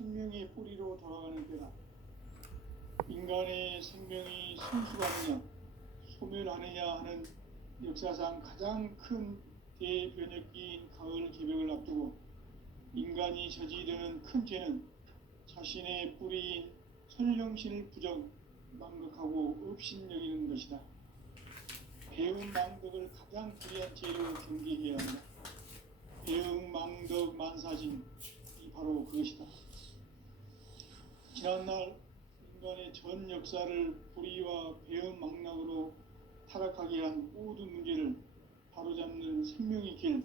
생명의 뿌리로 돌아가는 때다. 인간의 생명이 순수하느냐 소멸하느냐 하는 역사상 가장 큰 대변혁기인 가을 개벽을 앞두고 인간이 저지르는 큰 죄는 자신의 뿌리인 선령신을 망각하고 업신여기는 것이다. 배은 망덕을 가장 불의한 죄로 경계해야 한다. 배은 망덕 만사진이 바로 그것이다. 지난날 인간의 전 역사를 불의와 배은 망락으로 타락하게 한 모든 문제를 바로잡는 생명의 길,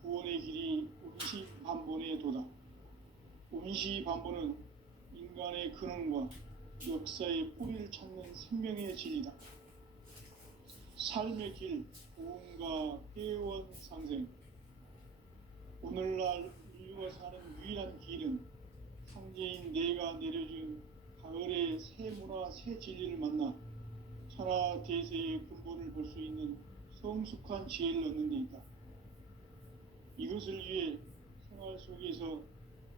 구원의 길이 운시반본의 도다. 운시반본은 인간의 근원과 역사의 뿌리를 찾는 생명의 진리다. 삶의 길, 구원과 회원 상생. 오늘날 인류가 사는 유일한 길은 상제인 내가 내려준 가을의 새 문화, 새 진리를 만나 천하 대세의 근본을 볼 수 있는 성숙한 지혜를 얻는 데 있다. 이것을 위해 생활 속에서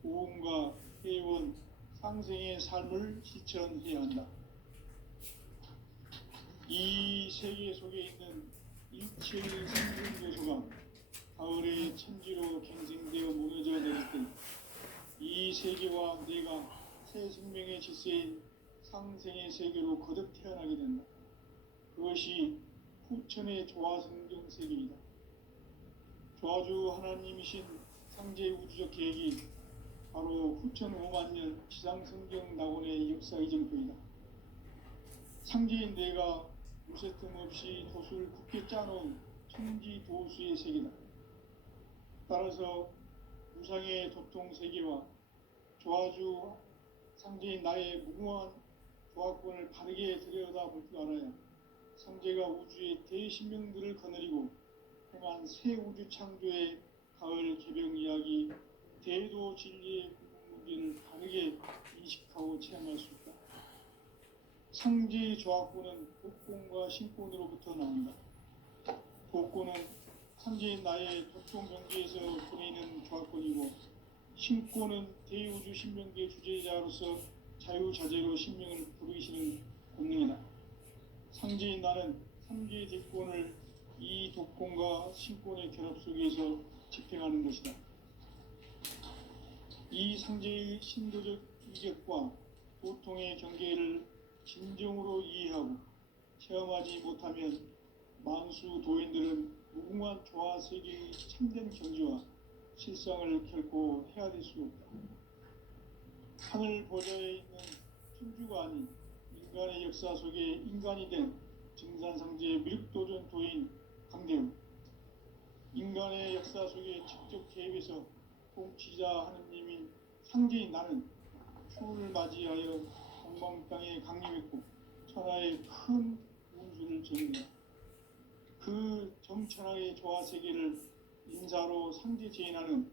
구원과 회원, 상생의 삶을 실천해야 한다. 이 세계 속에 있는 일체의 생명 요소가 가을의 천지로 갱생되어 무너져 내릴 때 이 세계와 내가 새 생명의 질서인 상생의 세계로 거듭 태어나게 된다. 그것이 후천의 조화성경 세계이다. 조화주 하나님이신 상제 우주적 계획이 바로 후천 5만 년 지상성경 낙원의 역사 이정표이다. 상제인 내가 무쇠 틈 없이 도수를 굳게 짜놓은 천지 도수의 세계다. 따라서 무상의 도통 세계와 조화주 상제인 나의 무궁한 조화권을 바르게 들여다볼 줄 알아야 상제가 우주의 대신명들을 거느리고 행한 새 우주 창조의 가을 개벽 이야기, 대도 진리의 궁극 문제를 바르게 인식하고 체험할 수 있다. 상제의 조화권은 복권과 신권으로부터 나온다. 복권은 상제인 나의 도통 경계에서 보내는 조화권이고, 신권은 대우주 신명계 주제자로서 자유자재로 신명을 부르시는 권능이다. 상제인 나는 3개의 대권을 이 독권과 신권의 결합 속에서 집행하는 것이다. 이 상제의 신도적 이격과 도통의 경계를 진정으로 이해하고 체험하지 못하면 만수 도인들은 무궁한 조화 세계의 참된 경지와 실상을 결코 헤아릴 수 없다. 하늘 보좌에 있는 천주가 아닌 인간의 역사 속에 인간이 된 증산상제의 미륵도전 도인 강대우, 인간의 역사 속에 직접 개입해서 통치자 하느님인 상제인 나는 추운을 맞이하여 동방 땅에 강림했고 천하의 큰 운수를 전한다. 그 정천하의 조화 세계를 인사로 상제 제인하는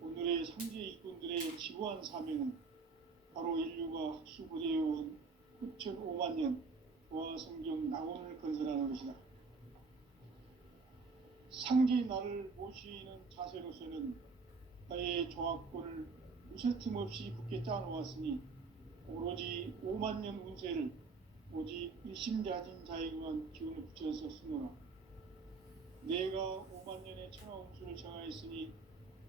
오늘의 상제 일꾼들의 지구한 사명은 바로 인류가 학수고대해온 후천 5만 년 조화 성경 낙원을 건설하는 것이다. 상제인 나를 모시는 자세로서는 나의 조화권을 무쇠 틈 없이 굳게 짜놓았으니 오로지 5만 년 운세를 오직 일심자진 자에게만 기운을 붙여서 쓰노라. 내가 5만 년의 천하 운수를 정하였으니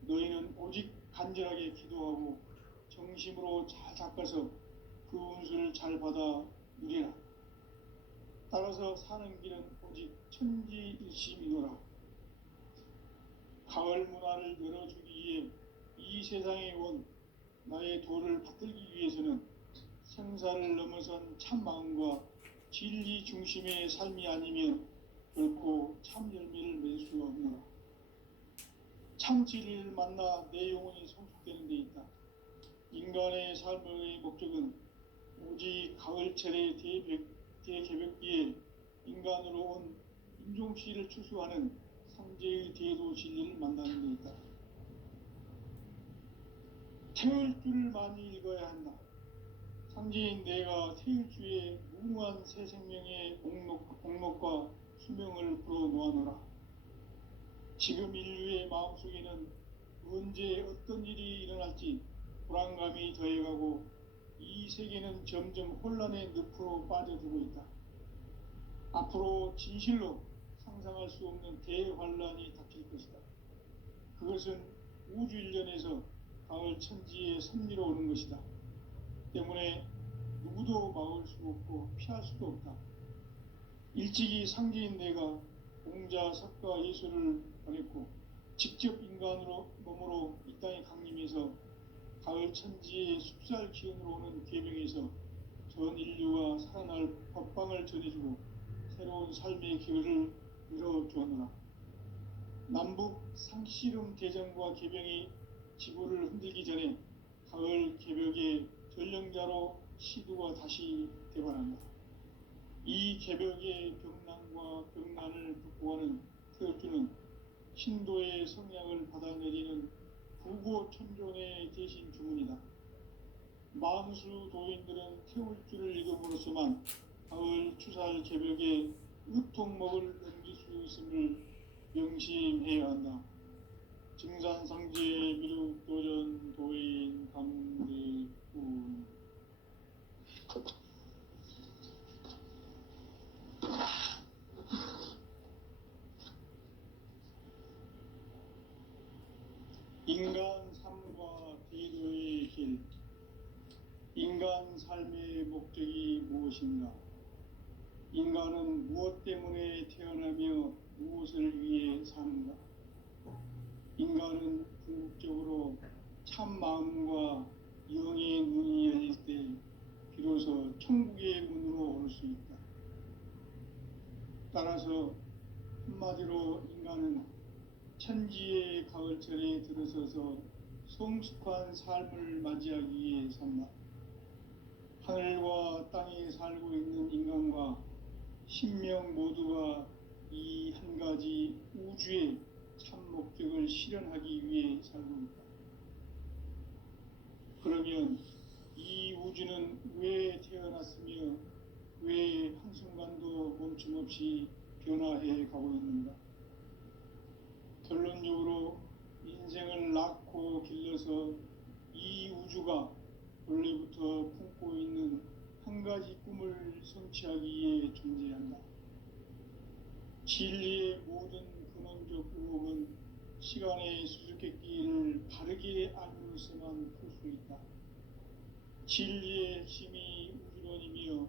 너희는 오직 간절하게 기도하고 정심으로 잘 닦아서 그 운수를 잘 받아 누리라. 따라서 사는 길은 오직 천지일심이노라. 가을 문화를 열어주기 위해 이 세상에 온 나의 도를 붙들기 위해서는 생사를 넘어선 참 마음과 진리 중심의 삶이 아니면 결코 참 열매를 맺을 수가 없노라. 참 진리를 만나 내 영혼이 성숙되는 데 있다. 인간의 삶의 목적은 오직 가을철의 대개벽기에 인간으로 온 인종씨를 추수하는 상제의 대도 진리를 만나는 데 있다. 태을주를 많이 읽어야 한다. 상제인 내가 태을주의 무궁한 새 생명의 목록과 수명을 불어놓아노라. 지금 인류의 마음속에는 언제 어떤 일이 일어날지 불안감이 더해가고 이 세계는 점점 혼란의 늪으로 빠져들고 있다. 앞으로 진실로 상상할 수 없는 대환란이 닥칠 것이다. 그것은 우주 일련에서 가을 천지의 섭리로 오는 것이다. 때문에 누구도 막을 수 없고 피할 수도 없다. 일찍이 상제인 내가 공자, 석가, 예수를 보냈고 직접 인간으로 몸으로 이 땅에 강림해서 가을 천지의 숲살 기운으로 오는 계명에서 전 인류가 살아날 법방을 전해주고 새로운 삶의 기회를 열어주었노라. 남북 상씨름 대전과 개병이 지구를 흔들기 전에 가을 개벽의 전령자로 시두가 다시 대반한다. 이 개벽의 병난과 병난을 극복하는 태엽주는 신도의 성량을 받아내리는 부고천존의 대신 주문이다. 만수 도인들은 태울주를 읽음으로써만 가을 추살 개벽의 으통목을 넘길 수 있음을 명심해야 한다. 증산상제 미륵도전 도인 감대군. 인간 삶과 대도의 길. 인간 삶의 목적이 무엇인가? 인간은 무엇 때문에 태어나며 무엇을 위해 사는가? 인간은 궁극적으로 참 마음과 영의 눈이 열릴 때 비로소 천국의 문으로 올 수 있다. 따라서 한마디로 인간은 천지의 가을철에 들어서서 성숙한 삶을 맞이하기 위해 산다. 하늘과 땅에 살고 있는 인간과 신명 모두가 이 한 가지 우주의 참 목적을 실현하기 위해 살고 있다. 그러면 이 우주는 왜 태어났으며 왜 한순간도 멈춤없이 변화해 가고 있는가? 결론적으로 인생을 낳고 길러서 이 우주가 원래부터 품고 있는 한 가지 꿈을 성취하기 위해 존재한다. 진리의 모든 근원적 의혹은 시간의 수수께끼를 바르게 알므로서만 풀 수 있다. 진리의 핵심이 우주론이며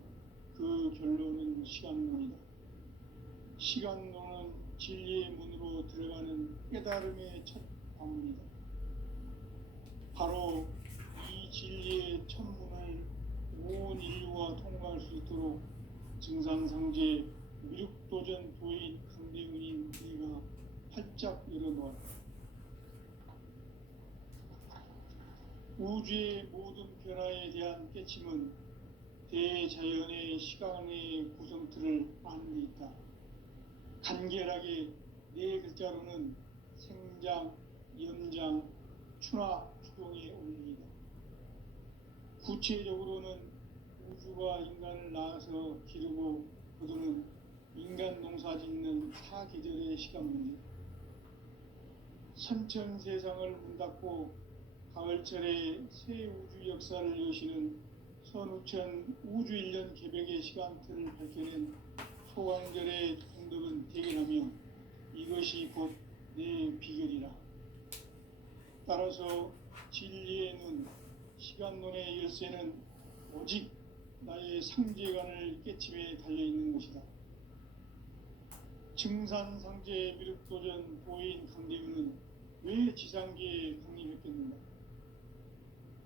그 결론은 시간론이다. 시간론은 진리의 문으로 들어가는 깨달음의 첫 관문이다. 바로 이 진리의 첫 문을 온 인류가 통과할 수 있도록 증산상제 미륵도전 도인 강대군인 내가 활짝 열어놓았다. 우주의 모든 변화에 대한 깨침은 대자연의 시간의 구성틀을 아는 데 있다. 간결하게 네 글자로는 생장, 연장, 추나 추동의 원리이다. 구체적으로는 우주가 인간을 낳아서 기르고 거두는 인간 농사 짓는 사계절의 시간 문제. 선천 세상을 문 닫고 가을철에 새 우주 역사를 여시는 선우천 우주 일년 개벽의 시간틀을 밝혀낸 소강절의 공덕은 대견하며 이것이 곧 내 비결이라. 따라서 진리의 눈, 시간론의 열쇠는 오직 나의 상제관을 깨침에 달려있는 것이다. 증산상제 미륵도전 도인 강대군은 왜 지상계에 강림했겠는가?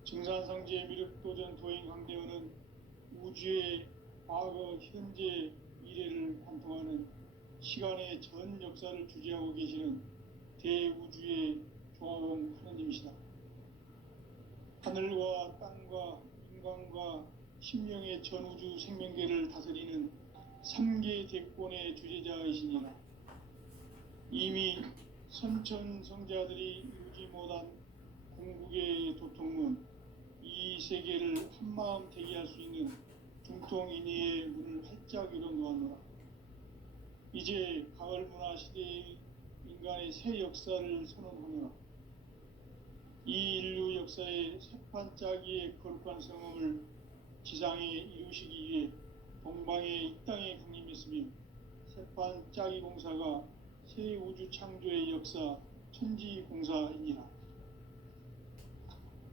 증산상제 미륵도전 도인 강대군은 우주의 과거, 현재, 미래를 관통하는 시간의 전 역사를 주재하고 계시는 대우주의 조화원 하느님이시다. 하늘과 땅과 인간과 신명의 전우주 생명계를 다스리는 3계 대권의 주재자이시니라. 이미 선천성자들이 이루지 못한 궁극의 도통은 이 세계를 한마음 되게 할 수 있는 중통인의의 문을 활짝 열어놓았노라. 이제 가을 문화 시대의 인간의 새 역사를 선언하노라. 이 인류 역사의 새판짜기의 거룩한 성험을 지상에 이루시기 위해 동방에 이 땅에 강림했으며 새판짜기 공사가 새 우주 창조의 역사 천지공사이니라.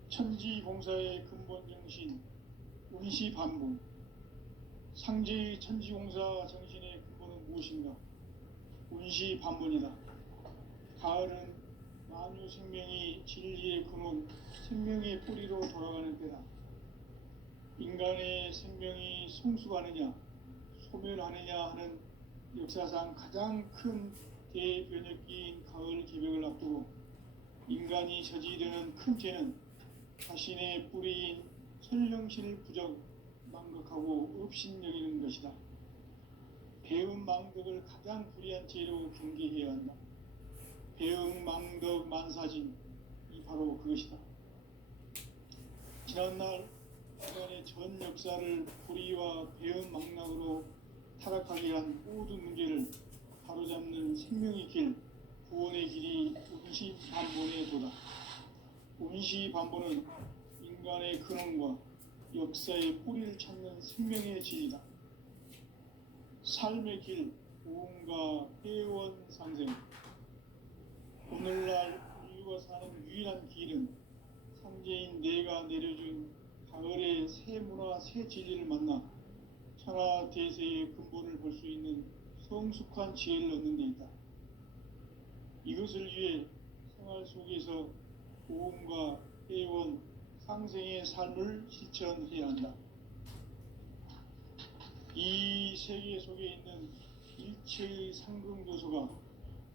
천지공사의 근본 정신 운시반복. 상제의 천지공사 정신의 근본은 무엇인가? 운시반복이다. 가을은 만유 생명이 진리의 근원, 생명의 뿌리로 돌아가는 때다. 인간의 생명이 성숙하느냐, 소멸하느냐 하는 역사상 가장 큰 대변혁기인 가을 개벽을 앞두고 인간이 저지르는 큰 죄는 자신의 뿌리인 선령신을 부정, 망각하고 업신여기는 것이다. 배음 망덕을 가장 불의한 죄로 경계해야 한다. 배음 망덕 만사진이 바로 그것이다. 지난날 인간의 전 역사를 불의와 배음 망락으로 타락하게 한 모든 문제를 바로잡는 생명의 길, 구원의 길이 운시반본의 도다. 운시반본은 인간의 근원과 역사의 뿌리를 찾는 생명의 질이다. 삶의 길, 우음과 회원 상생. 오늘날 인류가 사는 유일한 길은 상제인 내가 내려준 가을의 새 문화, 새 진리를 만나 천하 대세의 근본을 볼 수 있는 성숙한 지혜를 얻는 데 있다. 이것을 위해 생활 속에서 우음과 회원, 상생의 삶을 실천해야 한다. 이 세계 속에 있는 일체의 상승교소가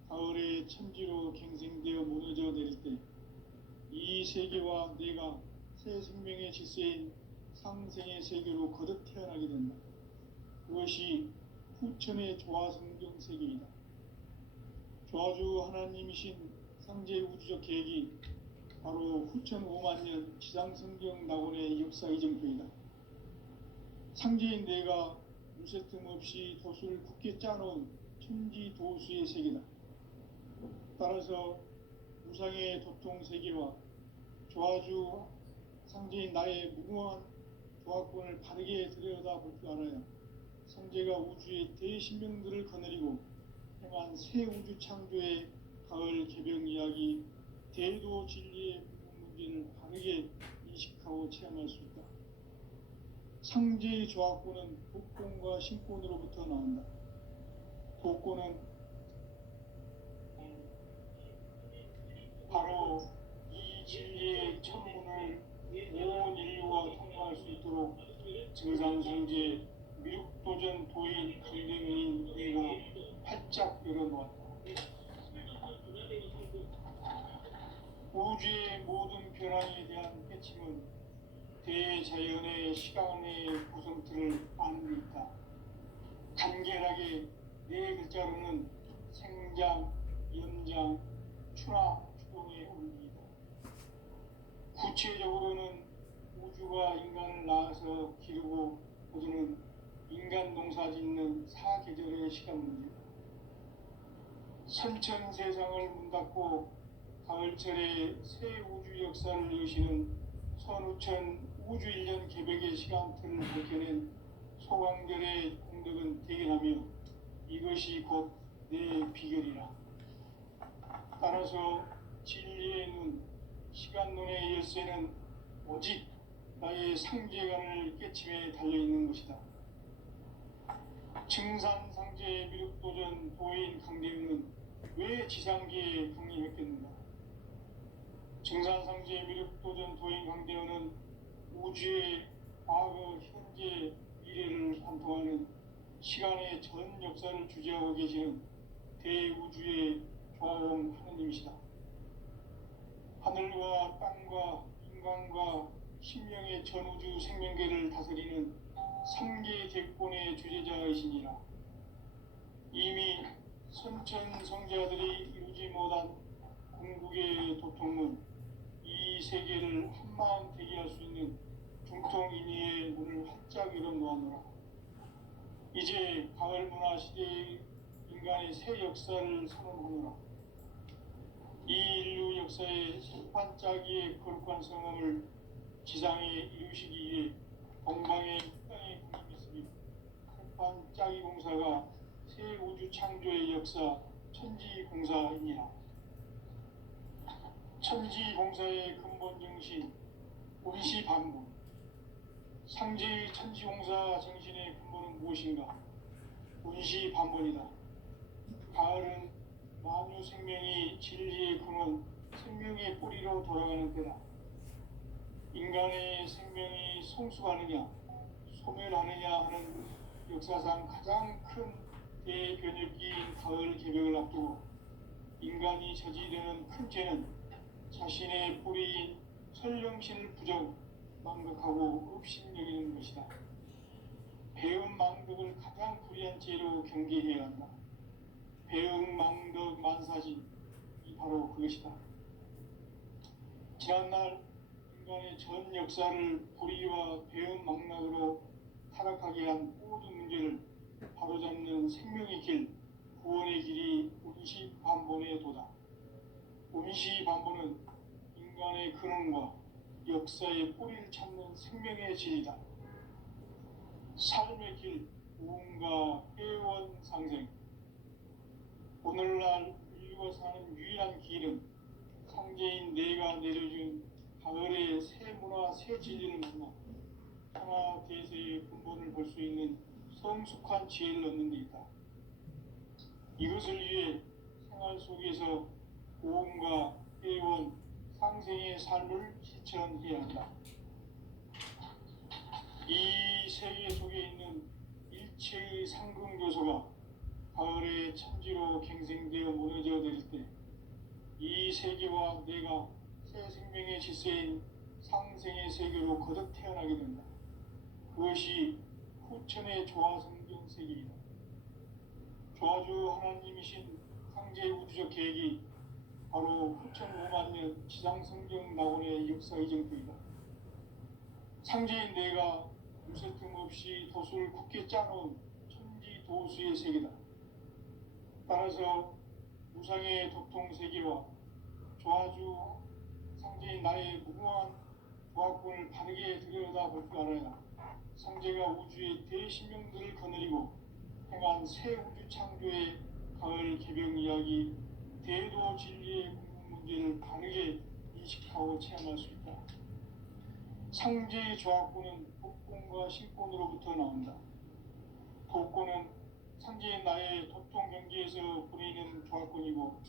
가을의 천지로 갱생되어 무너져 내릴 때 이 세계와 내가 새 생명의 질서인 상생의 세계로 거듭 태어나게 된다. 그것이 후천의 조화성경 세계이다. 조화주 하나님이신 상제 우주적 계획이 바로 후천 5만년 지상성경 낙원의 역사 이정표이다. 상제인 내가 무쇠틈 없이 도수를 굳게 짜놓은 천지 도수의 세계다. 따라서 무상의 도통 세계와 조화주 상제인 나의 무궁한 조화권을 바르게 들여다볼 줄 알아야 상제가 우주의 대신명들을 거느리고 행한 새 우주 창조의 가을 개벽 이야기, 대도 진리의 문제를 바르게 인식하고 체험할 수 있다. 상제의 조화권은 복권과 신권으로부터 나온다. 복권은 바로 이 진리의 천문을 온 인류가 통과할 수 있도록 증산성제 미륵도전 도인 강대민인 내가 활짝 열어놓았다. 우주의 모든 변화에 대한 깨침은 대자연의 시간의 구성틀을 아는 데 있다. 간결하게 네 글자로는 생장, 연장, 추나 추동의 원리이다. 구체적으로는 우주가 인간을 낳아서 기르고 거두는 인간 농사 짓는 사계절의 시간 문제다. 선천 세상을 문 닫고 가을철에 새 우주 역사를 여시는 선우천 우주 1년 개벽의 시간틀을 밝혀낸 소강절의 공덕은 대견하며 이것이 곧 내 비결이라. 따라서 진리의 눈, 시간론의 열쇠는 오직 나의 상제관을 깨침에 달려있는 것이다. 증산상제 미륵도전 도인 강대윤은 왜 지상계에 강림했겠는가? 증산상제 미륵도전 도인 강대윤은 우주의 과거, 현재, 미래를 관통하는 시간의 전 역사를 주재하고 계시는 대우주의 조화원 하느님이시다. 하늘과 땅과 인간과 신명의 전우주 생명계를 다스리는 삼계 대권의 주재자이시니라. 이미 선천 성자들이 이루지 못한 궁극의 도통은 이 세계를 한마음 되게 할 수 있는 중통인의의 문을 활짝 열어놓았노라. 이제 가을 문화 시대의 인간의 새 역사를 선언하노라. 이 인류 역사의 sep판짜기의 거룩한 성함을 지상에 이루시기 위해 동방의 땅에 군림했으니 sep판짜기 공사가 새 우주 창조의 역사 천지공사이니라. 천지공사의 근본 정신 원시반본. 상제의 천지공사 정신의 근본은 무엇인가? 원시반본이다. 가을은 만유 생명이 진리의 근원, 생명의 뿌리로 돌아가는 때다. 인간의 생명이 성숙하느냐, 소멸하느냐 하는 역사상 가장 큰 대변혁기인 가을 개벽을 앞두고 인간이 저지르는 큰 죄는 자신의 뿌리인 설령신을 부정, 망극하고 업신여기는 것이다. 배은 망덕을 가장 불의한 죄로 경계해야 한다. 배응 망덕 만사지, 이 바로 그것이다. 지난날 인간의 전 역사를 불의와 배응 망락으로 타락하게 한 모든 문제를 바로잡는 생명의 길, 구원의 길이 원시반본의 도다. 원시반본은 인간의 근원과 역사의 뿌리를 찾는 생명의 진이다. 삶의 길, 무언가 회원상생. 오늘날 인류가 사는 유일한 길은 상제인 내가 내려준 가을의 새 문화, 새 진리를 만나 하나 대세의 근본을 볼 수 있는 성숙한 지혜를 얻는 데 있다. 이것을 위해 생활 속에서 모험과 회원, 상생의 삶을 실천해야 한다. 이 세계 속에 있는 일체의 상승교소가 가을의 천지로 갱생되어 무너져 내릴 때 이 세계와 내가 새 생명의 질서인 상생의 세계로 거듭 태어나게 된다. 그것이 후천의 조화성경 세계이다. 조화주 하나님이신 상제의 우주적 계획이 바로 후천 5만 년 지상성경 낙원의 역사 이정표이다. 상제인 내가 무쇠 틈 없이 도수를 굳게 짜놓은 천지 도수의 세계다. 따라서 무상의 도통 세계와 조화주 상제인 나의 무궁한 조화권을 바르게 들여다볼 줄 알아야 상제가 우주의 대신명들을 거느리고 행한 새 우주 창조의 가을 개벽 이야기, 대도 진리의 궁극 문제를 바르게 인식하고 체험할 수 있다. 상제의 조화권은 복권과 신권으로부터 나온다. 복권은 상제인 나의 도통 경계에서 보내는 조화권이고,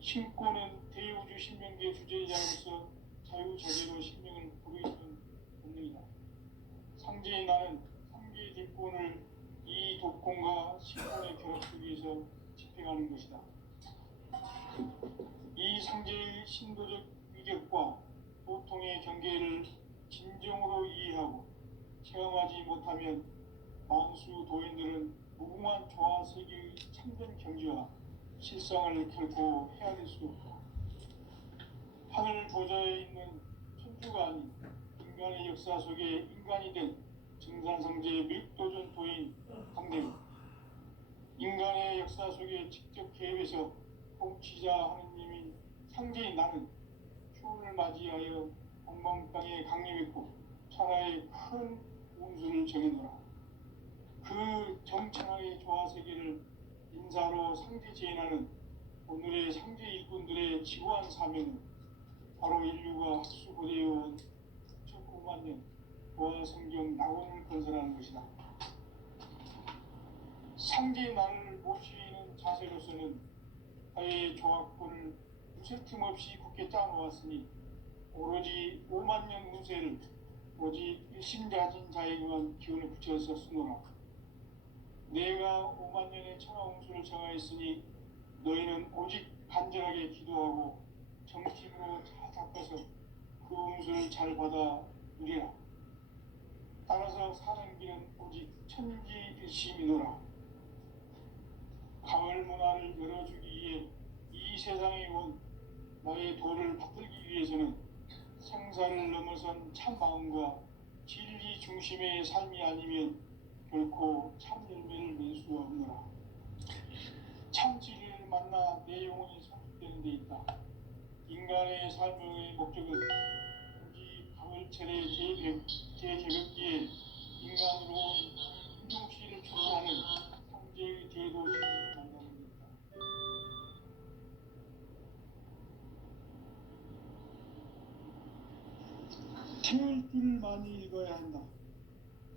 신권은 대우주 신명계 주제자로서 자유자재로 신명을 부르짖는 본능이다. 상제인 나는 상계의 대권을 이 도권과 신권의 결합 속에서 집행하는 것이다. 이 상제의 신도적 위격과 도통의 경계를 진정으로 이해하고 체험하지 못하면 만수 도인들은 무궁한 조화 세계의 참된 경지와 실상을 결코 헤아릴 수 없다. 하늘 보좌에 있는 천주가 아닌 인간의 역사 속에 인간이 된 증산성제의 밀도전 도인 강대우, 인간의 역사 속에 직접 개입해서 통치자 하느님인 상제인 나는 추운을 맞이하여 동방땅에 강림했고 천하의 큰 운수를 정해놓으라. 그 정천하의 조화세계를 인사로 상제 제인하는 오늘의 상제 일꾼들의 지구한 사명은 바로 인류가 학수고대해온 9만 년 조화성경 낙원을 건설하는 것이다. 상제의 나를 모시는 자세로서는 하의 조화권을 무쇠 틈 없이 굳게 짜놓았으니 오로지 5만 년 운세를 오직 일심자진 자에게만 기운을 붙여서 쓰노라. 내가 5만 년의 천하 운수를 정하였으니 너희는 오직 간절하게 기도하고 정심으로 잘 닦아서 그 운수를 잘 받아 누리라. 따라서 사는 길은 오직 천지일심이노라. 가을 문화를 열어주기 위해 이 세상에 온 나의 도를 받들기 위해서는 생사를 넘어선 참 마음과 진리 중심의 삶이 아니면 결코 참 열매를 맺을 수가 없노라. 참 진리를 만나 내 영혼이 성숙되는 데 있다. 인간의 삶의 목적은 오직 가을철의 재개벽기에 인간으로 희동씨를 초월하는 상제의 제도시를 만나는 것이다. 태울 줄을 많이 읽어야 한다.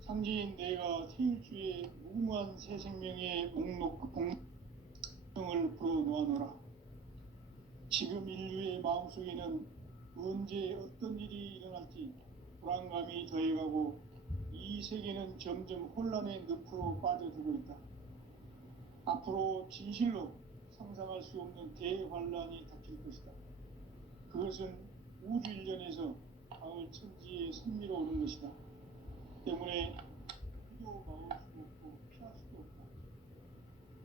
상제인 내가 태울 주의 무궁한 새 생명의 복을 풀어놓아노라. 지금 인류의 마음속에는 언제 어떤 일이 일어날지 불안감이 더해가고 이 세계는 점점 혼란의 늪으로 빠져들고 있다. 앞으로 진실로 상상할 수 없는 대환란이 닥칠 것이다. 그것은 우주 일련에서 가을 천지에 선미로 오는 것이다. 때문에 피도 막을 수 없고 피할 수도 없다.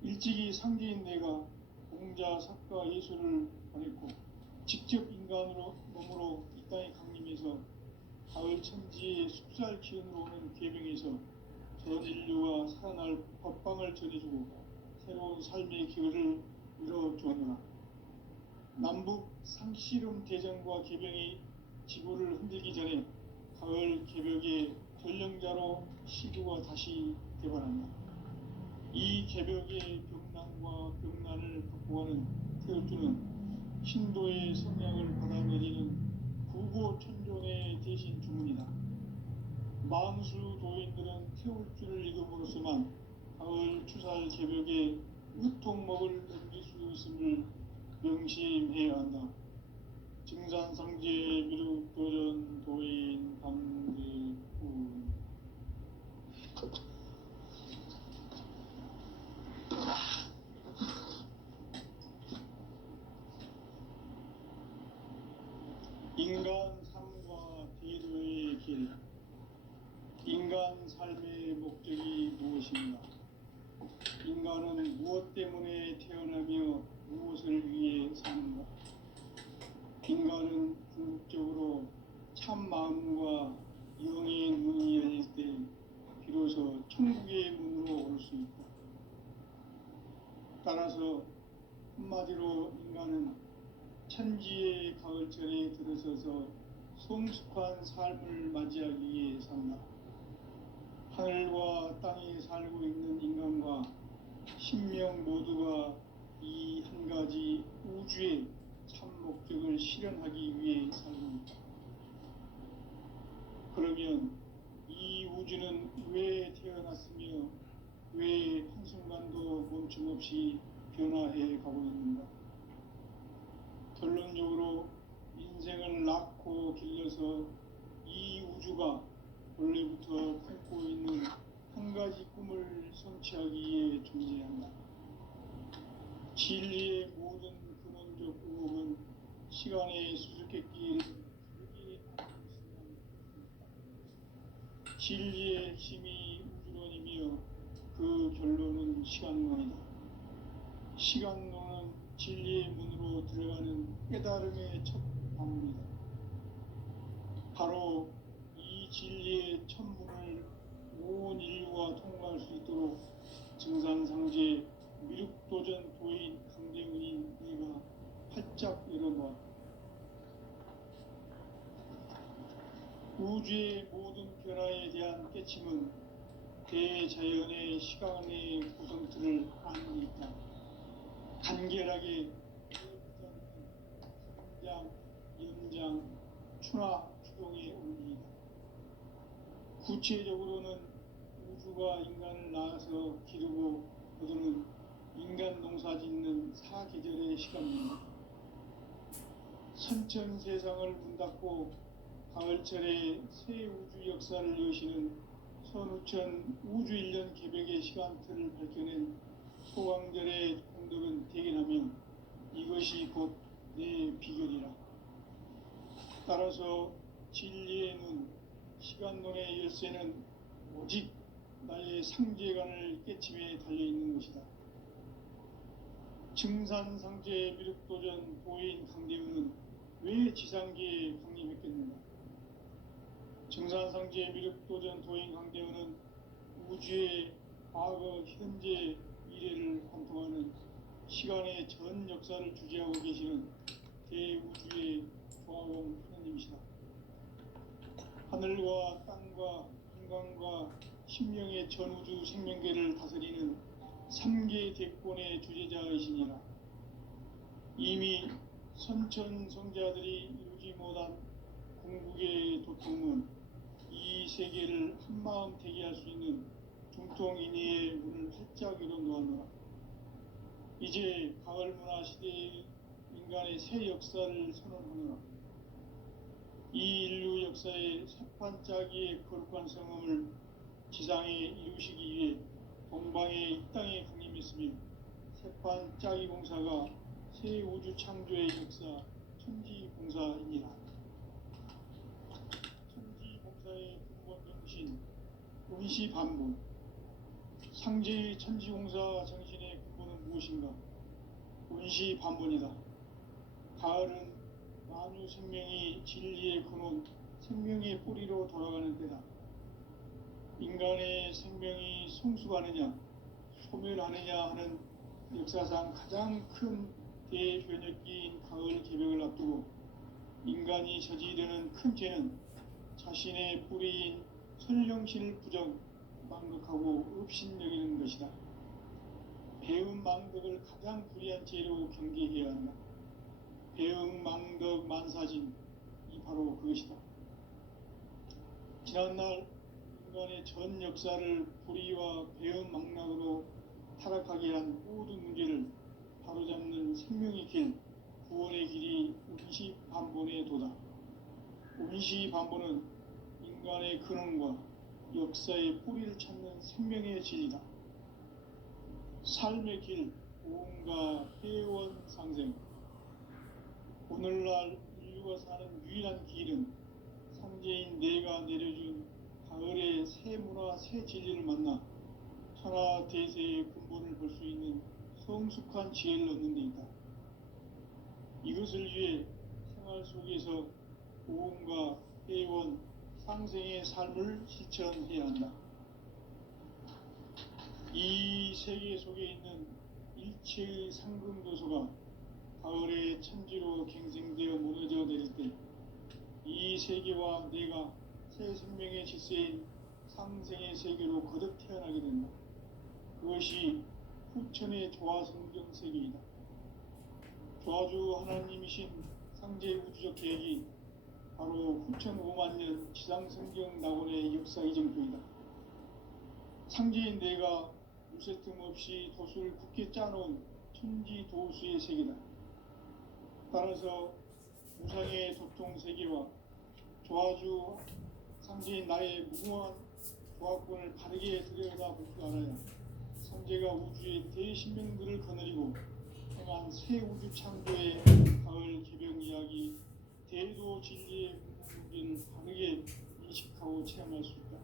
일찍이 상제인 내가 공자, 석가, 예수를 보냈고 직접 인간으로 몸으로 이 땅에 강림해서 가을 천지의 숲살 기운으로 오는 계명에서 전 인류가 살아날 법방을 전해주고 새로운 삶의 기회를 이뤄주었노라. 남북 상씨름 대전과 개병이 지구를 흔들기 전에 가을 개벽의 전령자로 시구가 다시 개발한다. 이 개벽의 병난과 병난을 극복하는 태울주는 신도의 성향을 받아들이는 구고천존의 대신 주문이다. 만수 도인들은 태울주를 읽음으로써만 가을 추살 개벽에 으통먹을 넘길 수 있음을 명심해야 한다. 증산상제 미륵도전 도인 강제훈. 인간 삶과 대도의 길. 인간 삶의 목적이 무엇인가? 인간은 무엇 때문에 태어나며 무엇을 위해 사는가? 인간은 궁극적으로 참 마음과 영의 문이 열릴 때 비로소 천국의 문으로 올 수 있다. 따라서 한마디로 인간은 천지의 가을철에 들어서서 성숙한 삶을 맞이하기 위해 산다. 하늘과 땅에 살고 있는 인간과 신명 모두가 이 한 가지 우주의 참 목적을 실현하기 위해 살고 있다. 그러면 이 우주는 왜 태어났으며 왜 한순간도 멈춤없이 변화해 가고 있는가? 결론적으로 인생을 낳고 길러서 이 우주가 원래부터 품고 있는 한 가지 꿈을 성취하기 위해 존재한다. 진리의 모든 근원적 의혹은 시간의 수수께끼를 크게 안고 있으면 진리의 핵심이 우주론이며 그 결론은 시간론이다. 시간론은 진리의 문으로 들어가는 깨달음의 첫 방문이다. 바로 이 진리의 첫 문을 온 인류가 통과할 수 있도록 증산상제 미륵도전 도인 강대훈인 네가 활짝 열어놓았다. 우주의 모든 변화에 대한 깨침은 대자연의 시간의 구성틀을 아는 데 있다. 간결하게 성장, 연장, 추나 추동의 원리이다. 구체적으로는 우주가 인간을 낳아서 기르고 거두는 인간 농사 짓는 사계절의 시간입니다. 선천 세상을 문 닫고 가을철에 새 우주 역사를 여시는 선우천 우주 1년 개벽의 시간틀을 밝혀낸 소강절의 공덕은 대견하며 이것이 곧 내 비결이라. 따라서 진리의 눈, 시간론의 열쇠는 오직 나의 상제관을 깨침에 달려있는 것이다. 증산상제 미륵도전 도인 강대훈은 왜 지상계에 강림했겠는가? 증산상제 미륵도전 도인 강대훈은 우주의 과거, 현재, 미래를 관통하는 시간의 전 역사를 주재하고 계시는 대우주의 조화원 하느님이시다. 하늘과 땅과 인간과 신명의 전우주 생명계를 다스리는 삼계 대권의 주제자이시니라. 이미 선천성자들이 이루지 못한 궁극의 도통은 이 세계를 한마음 되게 할 수 있는 중통인의의 문을 활짝 열어놓았노라. 이제 가을 문화 시대의 인간의 새 역사를 선언하노라. 이 인류 역사의 새판짜기의 거룩한 성음을 지상에 이루시기 위해 동방의 이 땅에 강림했으며 새판짜기 공사가 새 우주 창조의 역사 천지공사이니라. 천지공사의 근본 정신 운시반본. 상제의 천지공사 정신의 근본은 무엇인가? 운시반본이다. 가을은 만유 생명이 진리의 근원, 생명의 뿌리로 돌아가는 때다. 인간의 생명이 성숙하느냐, 소멸하느냐 하는 역사상 가장 큰 대변혁기인 가을 개벽을 앞두고 인간이 저지르는 큰 죄는 자신의 뿌리인 선령신을 부정, 망극하고 업신여기는 것이다. 배은 망덕을 가장 불의한 죄로 경계해야 한다. 배응 망덕 만사진, 이 바로 그것이다. 지난날 인간의 전 역사를 불의와 배응 망락으로 타락하게 한 모든 문제를 바로잡는 생명의 길, 구원의 길이 운시반본의 도다. 운시반본은 인간의 근원과 역사의 뿌리를 찾는 생명의 진리다. 삶의 길, 오음과 회원 상생. 오늘날 인류가 사는 유일한 길은 상제인 내가 내려준 가을의 새 문화, 새 진리를 만나 천하 대세의 근본을 볼 수 있는 성숙한 지혜를 얻는 데 있다. 이것을 위해 생활 속에서 오음과 회원, 상생의 삶을 실천해야 한다. 이 세계 속에 있는 일체의 상금도소가 가을의 천지로 갱생되어 무너져 내릴 때 이 세계와 내가 새 생명의 질서인 상생의 세계로 거듭 태어나게 된다. 그것이 후천의 조화성경 세계이다. 조화주 하나님이신 상제 우주적 계획이 바로 후천 5만 년 지상성경 낙원의 역사 이정표이다. 상제인 내가 무쇠 틈 없이 도수를 굳게 짜놓은 천지 도수의 세계다. 따라서 우상의 도통 세계와 조화주 상제인 나의 무궁한 조화권을 바르게 들여다볼 줄 알아야 상제가 우주의 대신명들을 거느리고 행한 새 우주 창조의 가을 개벽 이야기, 대도 진리의 문제를 바르게 인식하고 체험할 수 있다.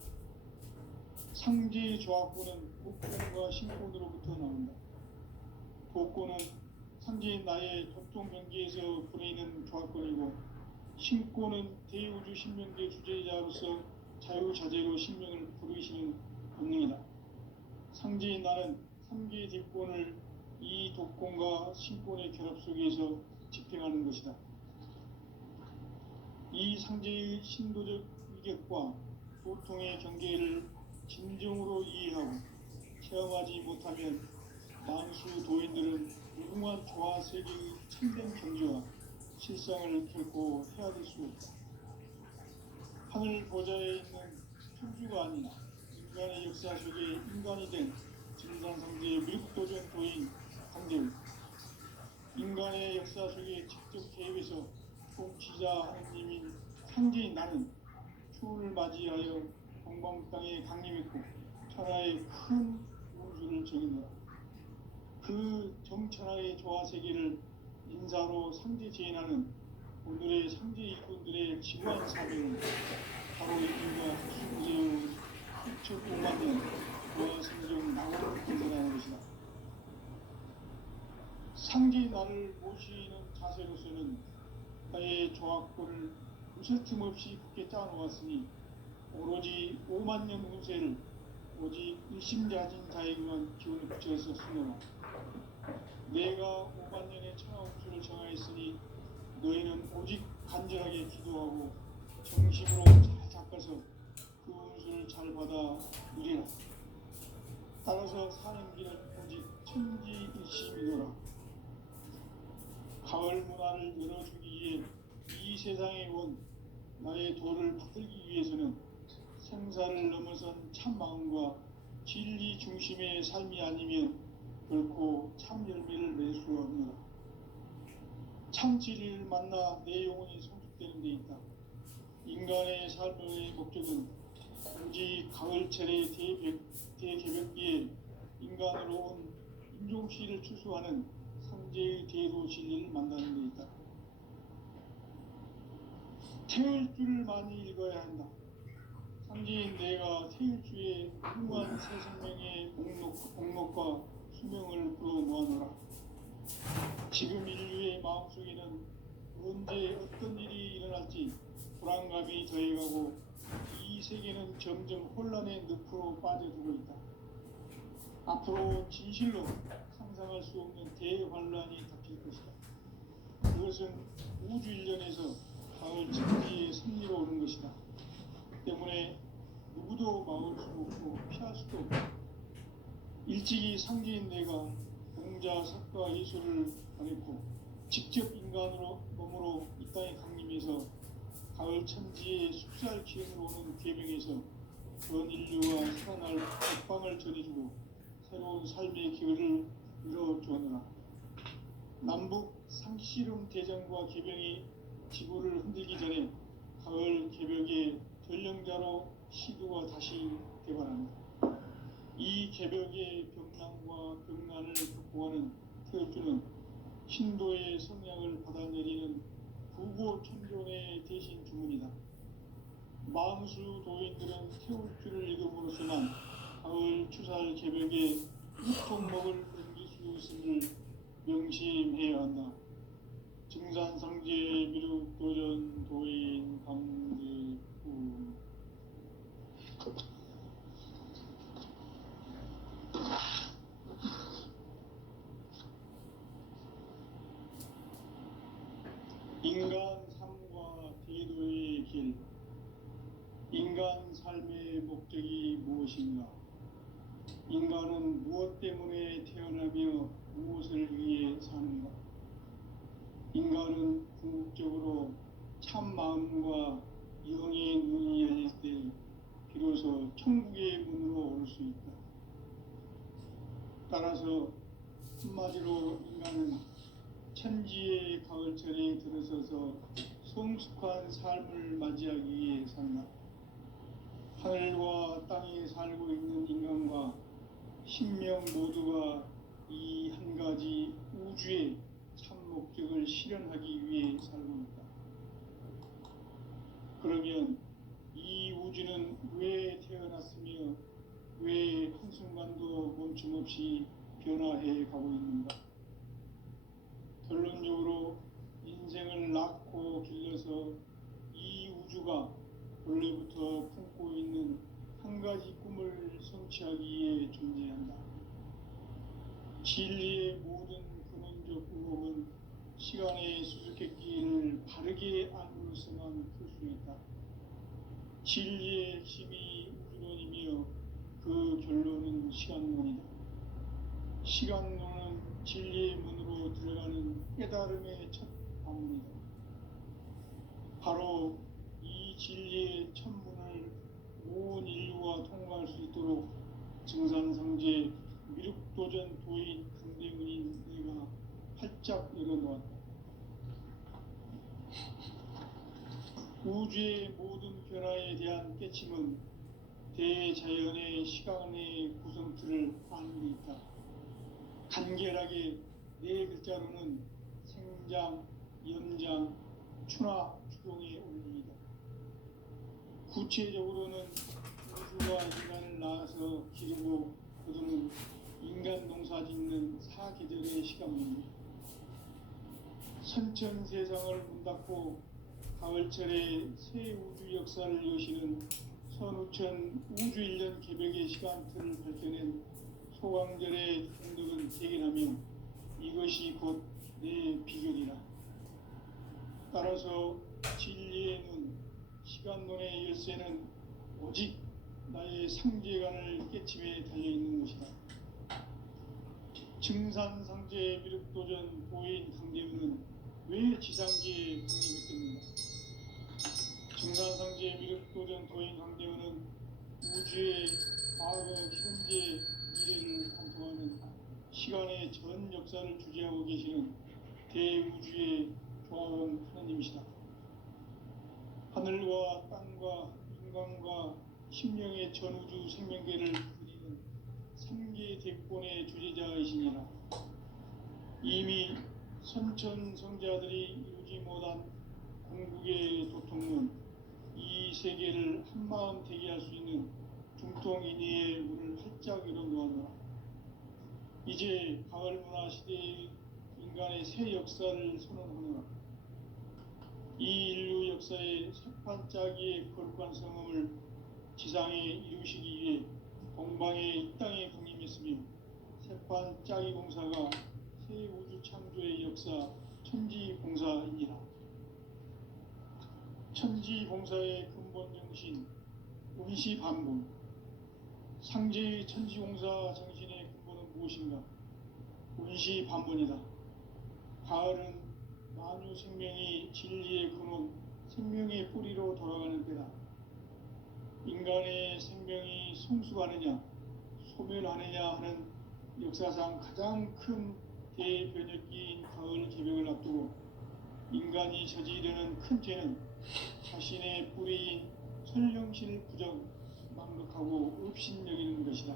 상제의 조화권은 복권과 신권으로부터 나온다. 복권은 상제인 나의 도통 경계에서 보내는 조화권이고, 신권은 대우주 신명계 주제자로서 자유자재로 신명을 부르시는 본능이다. 상제인 나는 3개의 뒷권을 이 독권과 신권의 결합 속에서 집행하는 것이다. 이 상제의 신도적 위격과 보통의 경계를 진정으로 이해하고 체험하지 못하면 만수 도인들은 무궁한 조화 세계의 참된 경지와 실상을 결코 헤아릴 수 없다. 하늘 보좌에 있는 천주가 아닌 인간의 역사 속에 인간이 된 진산상제의 밀국도전 도인 강대우, 인간의 역사 속에 직접 개입해서 통치자 하느님인 상제인 나는 추운을 맞이하여 동방 땅에 강림했고 천하의 큰 우주를 정했노라. 그 정천하의 조화 세계를 인사로 상제 제인하는 오늘의 상제 일꾼들의 지구한 사명은 바로 이들과 순제의 6,5만 년 조화 성경 낙원을 건설하는 것이다. 상제 나를 모시는 자세로서는 나의 조화권을 무쇠 틈 없이 굳게 짜놓았으니 오로지 5만 년 운세를 오직 일심자진 자에게만 기운을 붙여서 쓰노라. 내가 5만 년의 천하 운수를 정하였으니 너희는 오직 간절하게 기도하고 정식으로 잘 닦아서 그 은수를 잘 받아 누리라. 따라서 사는 길은 오직 천지일심이노라. 가을 문화를 열어주기 위해 이 세상에 온 나의 도를 받들기 위해서는 생사를 넘어선 참 마음과 진리 중심의 삶이 아니면 결코 참 열매를 낼 수 없노라. 참 진리를 만나 내 영혼이 성숙되는 데 있다. 인간의 삶의 목적은 오직 가을철의 대개벽기에 인간으로 온 인종시를 추수하는 상제의 대도 진리를 만나는 데 있다. 태울 줄을 많이 읽어야 한다. 상제인 내가 태울 주의 훌륭한 새 생명의 목록과 수명을 불어 모아놓으라. 지금 인류의 마음속에는 언제 어떤 일이 일어날지 불안감이 더해가고 이 세계는 점점 혼란의 늪으로 빠져들고 있다. 앞으로 진실로 상상할 수 없는 대환란이 닥칠 것이다. 그것은 우주 일련에서 가을 천지의 승리로 오는 것이다. 때문에 누구도 막을 수 없고 피할 수도 없다. 일찍이 상제인 내가 공자, 석가, 예술을 가르치고 직접 인간으로 몸으로 이 땅에 강림해서 가을 천지의 숲살 기운으로 오는 계명에서 전 인류와 살아날 역방을 전해주고 새로운 삶의 기회를 이뤄주었노라. 남북 상씨름 대전과 개병이 지구를 흔들기 전에 가을 개벽의 전령자로 시도가 다시 개발합니다. 이 개벽의 병난과 병난을 극복하는 태엽주는 신도의 성향을 받아내리는 부고천존의 대신 주문이다. 망수 도인들은 태엽주를 읽음으로써만 가을 추살 개벽에 육통목을 넘길 수 있음을 명심해야 한다. 증산상제 미륵도전 도인 강대구. 인간 삶과 대도의 길. 인간 삶의 목적이 무엇인가? 인간은 무엇 때문에 태어나며 무엇을 위해 사는가? 인간은 궁극적으로 참 마음과 영의 눈이 열릴 때 비로소 천국의 문으로 올 수 있다. 따라서 한마디로 인간은 천지의 가을철에 들어서서 성숙한 삶을 맞이하기 위해 산다. 하늘과 땅에 살고 있는 인간과 신명 모두가 이 한 가지 우주의 참 목적을 실현하기 위해 살고 있다. 그러면 이 우주는 왜 태어났으며 왜 한순간도 멈춤없이 변화해 가고 있는가? 결론적으로 인생을 낳고 길러서 이 우주가 본래부터 품고 있는 한 가지 꿈을 성취하기 위해 존재한다. 진리의 모든 근원적 의혹은 시간의 수수께끼를 바르게 알므로서만 풀 수 있다. 진리의 핵심이 우주론이며 그 결론은 시간론이다. 시간론은 진리의 문으로 들어가는 깨달음의 첫 방문이다. 바로 이 진리의 첫 문을 온 인류가 통과할 수 있도록 증산상제 미륵도전 도인 강대문인 내가 활짝 열어놓았다. 우주의 모든 변화에 대한 깨침은 대자연의 시간의 구성틀을 아는 데 있다. 간결하게 네 글자로는 생장, 연장, 추나 추동의 원리이다. 구체적으로는 우주가 인간을 낳아서 기르고 거두는 인간 농사 짓는 사계절의 시간입니다. 선천 세상을 문 닫고 가을철에 새 우주 역사를 여시는 선우천 우주일년 개벽의 시간틀을 밝혀낸 소강절의 공덕은 대견하며 이것이 곧 내 비결이라. 따라서 진리의 눈, 시간론의 열쇠는 오직 나의 상제관을 깨침에 달려있는 것이다. 증산상제 미륵도전 도인 강대우는 왜 지상계에 강림했겠는가? 증산상제 미륵도전 도인 강대우는 우주의 과거, 현재, 미래를 관통하는 시간의 전 역사를 주재하고 계시는 대우주의 조화원 하나님이시다. 하늘과 땅과 인간과 심령의 전우주 생명계를 그리는 삼계 대권의 주제자이시니라. 이미 선천성자들이 이루지 못한 궁극의 도통은 이 세계를 한마음 되게 할 수 있는 중통인의의 문을 활짝 열어놓았노라. 이제 가을 문화 시대의 인간의 새 역사를 선언하노라. 이 인류 역사의 새판짜기의 거룩한 성음을 지상에 이루시기 위해 동방의 이 땅에 강림했으며 새판짜기 공사가 새 우주 창조의 역사 천지봉사이니라. 천지봉사의 근본 정신 운시반분, 상제의 천지공사 정신의 근본은 무엇인가? 운시반분이다. 가을은 만유 생명이 진리의 근원, 생명의 뿌리로 돌아가는 때다. 인간의 생명이 성숙하느냐, 소멸하느냐 하는 역사상 가장 큰 대변혁기인 가을 개벽을 앞두고 인간이 저지르는 큰 죄는 자신의 뿌리인 설령신을 부정, 망극하고 업신여기는 것이다.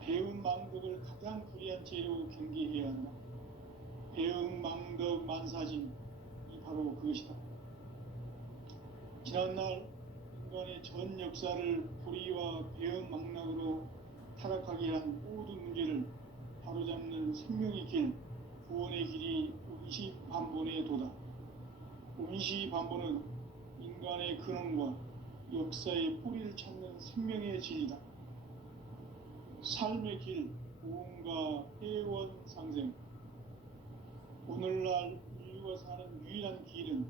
배운 망덕을 가장 불의한 죄로 경계해야 한다. 배응 망덕 만사진이 바로 그것이다. 지난날 인간의 전 역사를 불의와 배응 망락으로 타락하게 한 모든 문제를 바로잡는 생명의 길, 구원의 길이 운시반본의 도다. 운시반본은 인간의 근원과 역사의 뿌리를 찾는 생명의 진리다. 삶의 길, 무언가 회원 상생. 오늘날 인류가 사는 유일한 길은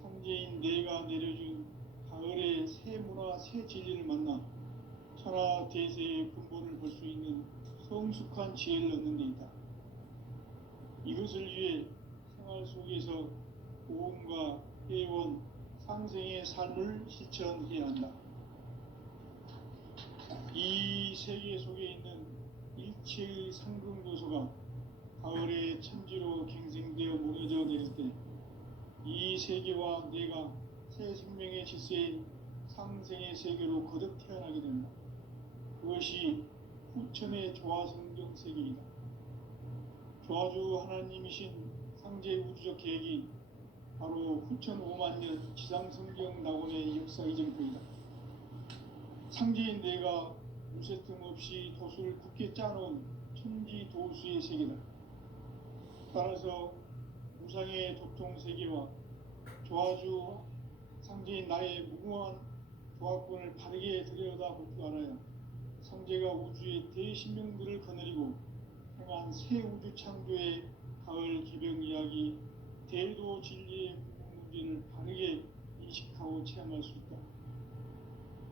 상제인 내가 내려준 가을의 새 문화, 새 진리를 만나 천하 대세의 근본을 볼 수 있는 성숙한 지혜를 얻는 데 있다. 이것을 위해 생활 속에서 모험과 회원, 상생의 삶을 실천해야 한다. 이 세계 속에 있는 일체의 상승도소가 가을의 천지로 갱생되어 무너져 내릴 때 이 세계와 내가 새 생명의 질서인 상생의 세계로 거듭 태어나게 된다. 그것이 후천의 조화성경 세계이다. 조화주 하나님이신 상제 우주적 계획이 바로 후천 5만 년 지상성경 낙원의 역사 이정표이다. 상제인 내가 무쇠 틈 없이 도수를 굳게 짜놓은 천지 도수의 세계다. 따라서 무상의 도통 세계와 조화주 상제인 나의 무궁한 조화권을 바르게 들여다볼 줄 알아야 상제가 우주의 대신명들을 거느리고 행한 새 우주 창조의 가을 개벽 이야기, 대도 진리의 문제를 바르게 인식하고 체험할 수 있다.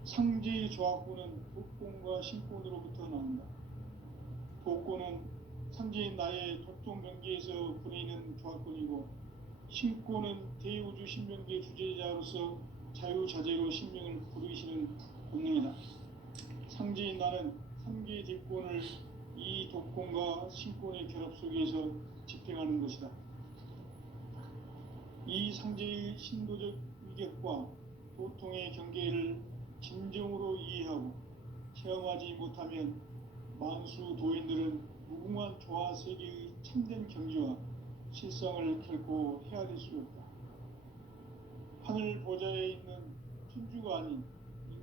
상제의 조화권은 독권과 신권으로부터 나온다. 독권은 상제인 나의 도통 경계에서 부리는 조화권이고, 신권은 대우주 신명계 주제자로서 자유자재로 신명을 부르시는 본능이다. 상제인 나는 3개의 뒷권을 이 독권과 신권의 결합 속에서 집행하는 것이다. 이 상제의 신도적 위격과 도통의 경계를 진정으로 이해하고 체험하지 못하면 만수 도인들은 무궁한 조화 세계의 참된 경지와 실상을 결코 헤아릴 수 없다. 하늘 보좌에 있는 천주가 아닌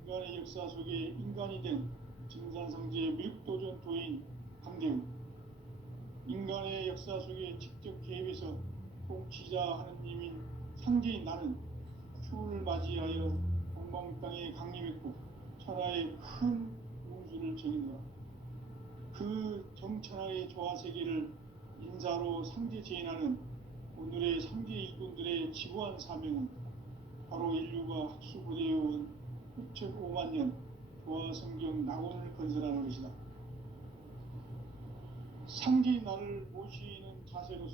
인간의 역사 속에 인간이 된 증산상제의 미륵도전 도인 강대우, 인간의 역사 속에 직접 개입해서 통치자 하느님인 상제인 나는 추운을 맞이하여 동방 땅에 강림했고 천하의 큰 운수를 정의노라. 그 정천하의 조화 세계를 인사로 상제 제인하는 오늘의 상계 일꾼들의 지구한 사명은 바로 인류가 학수고대해온 6,5만 년 부하 성경 낙원을 건설하는 것이다. 상계 나를 모시는 자세로서는